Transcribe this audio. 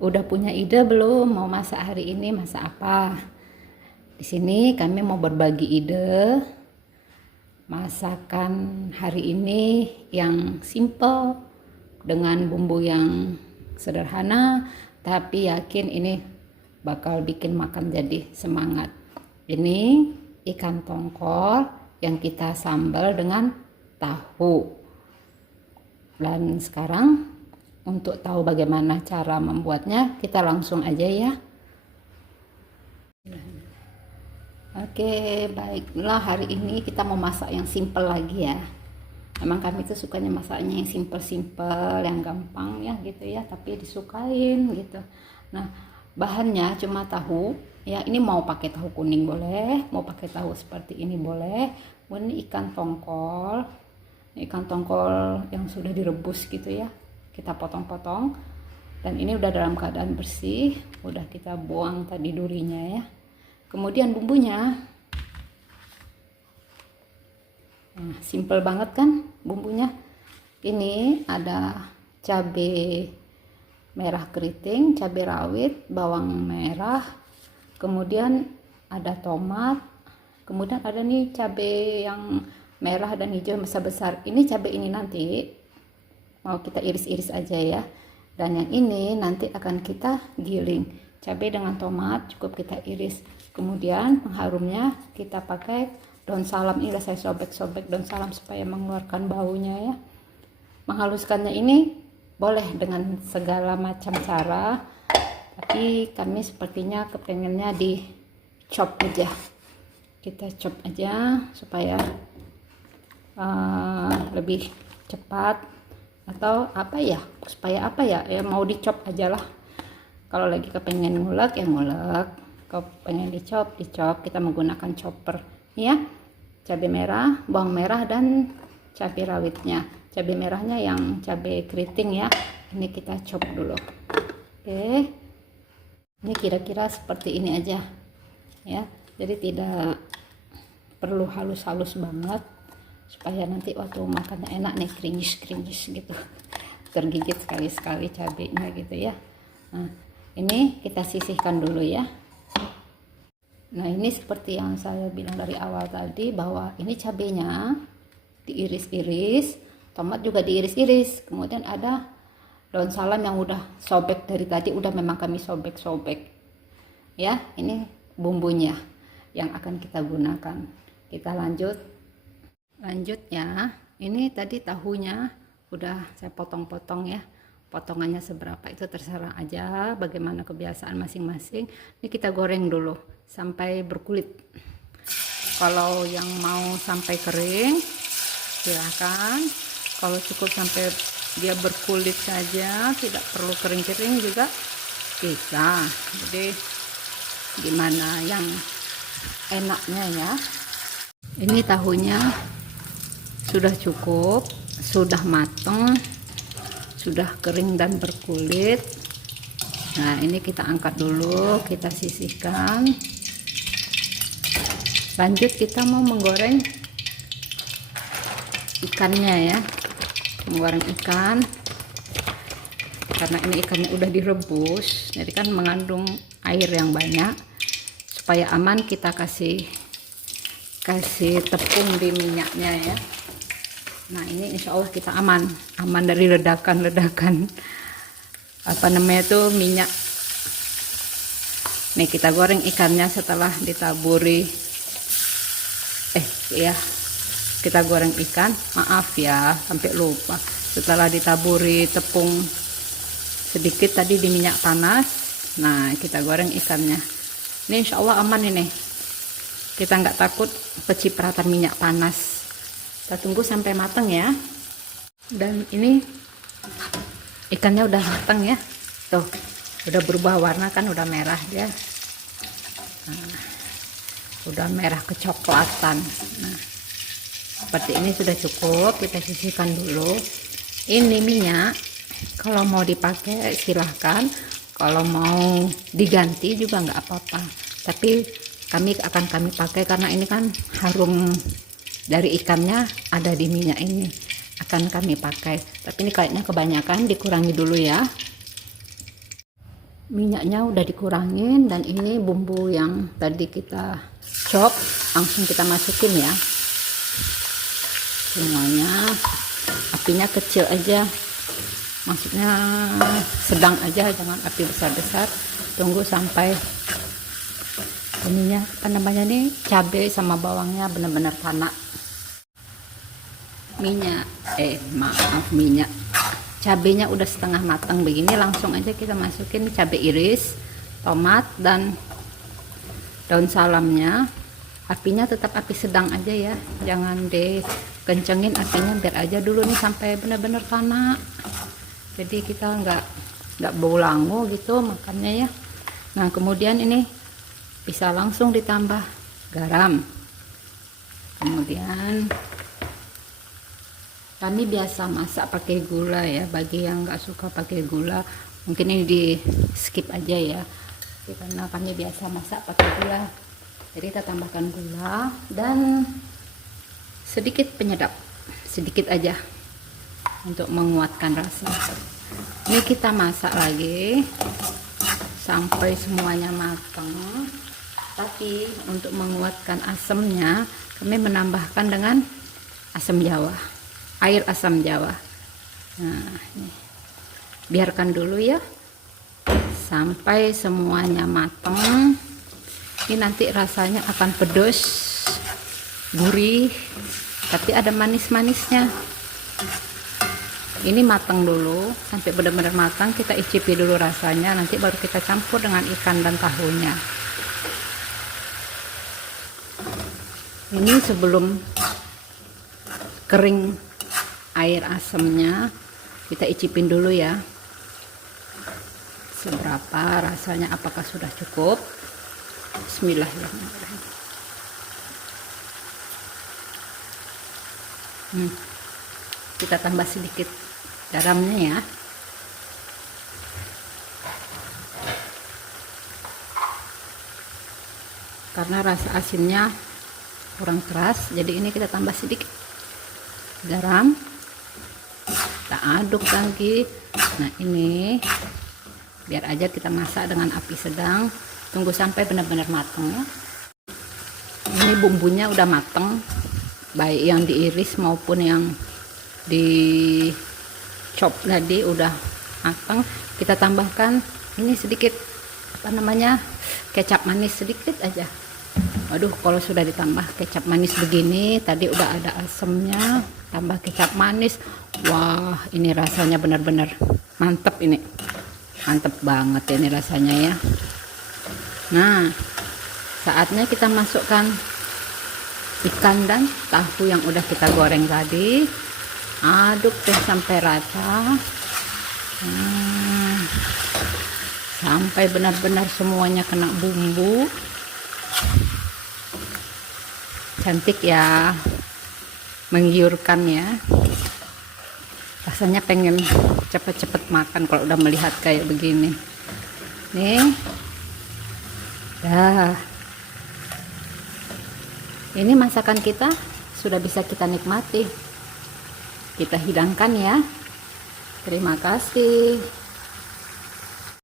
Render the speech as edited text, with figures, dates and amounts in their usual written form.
Udah punya ide belum mau masak hari ini, masak apa? Di sini kami mau berbagi ide masakan hari ini yang simple dengan bumbu yang sederhana, tapi yakin ini bakal bikin makan jadi semangat. Ini ikan tongkol yang kita sambal dengan tahu. Dan sekarang untuk tahu bagaimana cara membuatnya, kita langsung aja ya. Oke, baiklah, hari ini kita mau masak yang simple lagi ya. Memang kami tuh sukanya masaknya yang simple-simple, yang gampang ya gitu ya, tapi disukain gitu. Nah, bahannya cuma tahu ya. Ini mau pakai tahu kuning boleh, mau pakai tahu seperti ini boleh. Ini ikan tongkol yang sudah direbus gitu ya, kita potong-potong, dan ini udah dalam keadaan bersih, udah kita buang tadi durinya ya. Kemudian bumbunya, nah, simple banget kan bumbunya. Ini ada cabai merah keriting, cabai rawit, bawang merah, kemudian ada tomat, kemudian ada nih cabai yang merah dan hijau yang besar-besar. Ini cabai ini nanti mau kita iris-iris aja ya, dan yang ini nanti akan kita giling. Cabai dengan tomat cukup kita iris. Kemudian pengharumnya kita pakai daun salam. Ini saya sobek-sobek daun salam supaya mengeluarkan baunya ya. Menghaluskannya ini boleh dengan segala macam cara, tapi kami sepertinya kepengennya di chop aja. Kita chop aja supaya lebih cepat, atau apa ya, supaya apa ya, mau dicop aja lah. Kalau lagi kepengen ngulek ya ngulek, kalau pengen dicop, kita menggunakan chopper ya. Cabai merah, bawang merah, dan cabai rawitnya. Cabai merahnya yang cabai keriting ya, ini kita chop dulu. Oke, ini kira-kira seperti ini aja ya, jadi tidak perlu halus-halus banget, supaya nanti waktu makannya enak nih, kringis gitu, tergigit sekali-sekali cabenya gitu ya. Nah, ini kita sisihkan dulu ya. Nah, ini seperti yang saya bilang dari awal tadi, bahwa ini cabenya diiris-iris, tomat juga diiris-iris, kemudian ada daun salam yang udah sobek dari tadi, udah memang kami sobek-sobek ya. Ini bumbunya yang akan kita gunakan. Kita lanjut ya. Ini tadi tahunya udah saya potong-potong ya, potongannya seberapa itu terserah aja, bagaimana kebiasaan masing-masing. Ini kita goreng dulu sampai berkulit. Kalau yang mau sampai kering silahkan, kalau cukup sampai dia berkulit saja, tidak perlu kering-kering juga bisa. Jadi gimana yang enaknya ya. Ini tahunya sudah cukup, sudah matang, sudah kering dan berkulit. Nah, ini kita angkat dulu, kita sisihkan. Lanjut kita mau menggoreng ikannya ya, menggoreng ikan. Karena ini ikannya udah direbus, jadi kan mengandung air yang banyak. Supaya aman, kita kasih tepung di minyaknya ya. Nah, ini insya Allah kita aman dari ledakan apa namanya tuh, minyak. Nih, kita goreng ikannya setelah ditaburi kita goreng ikan, maaf ya sampai lupa, setelah ditaburi tepung sedikit tadi di minyak panas. Nah, kita goreng ikannya. Ini insya Allah aman ini, kita nggak takut kecipratan minyak panas. Kita tunggu sampai matang ya. Dan ini ikannya udah matang ya, tuh udah berubah warna kan, udah merah dia. Nah, udah merah kecoklatan. Nah, seperti ini sudah cukup, kita sisihkan dulu. Ini minyak kalau mau dipakai silahkan, kalau mau diganti juga nggak apa-apa, tapi kami pakai karena ini kan harum dari ikannya ada di minyak ini, akan kami pakai. Tapi ini kayaknya kebanyakan, dikurangi dulu ya. Minyaknya udah dikurangin, dan ini bumbu yang tadi kita chop langsung kita masukin ya semuanya. Apinya kecil aja, maksudnya sedang aja, jangan api besar-besar. Tunggu sampai ininya apa namanya nih, cabai sama bawangnya benar-benar panas. Minyak cabenya udah setengah matang begini, langsung aja kita masukin cabai iris, tomat, dan daun salamnya. Apinya tetap api sedang aja ya, jangan dikencengin apinya, biar aja dulu nih sampai benar-benar panas, jadi kita nggak bau langu gitu makannya ya. Nah kemudian ini bisa langsung ditambah garam. Kemudian kami biasa masak pakai gula ya, bagi yang nggak suka pakai gula mungkin ini di skip aja ya, karena kami biasa masak pakai gula. Jadi kita tambahkan gula dan sedikit penyedap, sedikit aja untuk menguatkan rasa. Ini kita masak lagi sampai semuanya matang, tapi untuk menguatkan asamnya kami menambahkan dengan asam jawa, air asam jawa. Nah ini biarkan dulu ya sampai semuanya matang. Ini nanti rasanya akan pedas, gurih, tapi ada manis-manisnya. Ini matang dulu sampai benar-benar matang, kita icipi dulu rasanya, nanti baru kita campur dengan ikan dan tahunya. Ini sebelum kering air asamnya, kita icipin dulu ya seberapa rasanya, apakah sudah cukup. Bismillahirrahmanirrahim. Kita tambah sedikit garamnya ya. Karena rasa asinnya kurang keras, jadi ini kita tambah sedikit garam. Kita aduk lagi. Nah ini biar aja kita masak dengan api sedang, tunggu sampai benar-benar matang ya. Ini bumbunya udah matang, baik yang diiris maupun yang di chop tadi udah matang. Kita tambahkan ini sedikit apa namanya, kecap manis sedikit aja. Waduh, kalau sudah ditambah kecap manis begini, tadi udah ada asamnya, tambah kecap manis, wah ini rasanya benar-benar mantep, ini mantep banget ini rasanya ya. Nah saatnya kita masukkan ikan dan tahu yang udah kita goreng tadi, aduk deh sampai rata. Nah, sampai benar-benar semuanya kena bumbu. Cantik ya, menggiurkan ya, rasanya pengen cepet-cepet makan kalau udah melihat kayak begini nih. Dah, ini masakan kita sudah bisa kita nikmati, kita hidangkan ya. Terima kasih.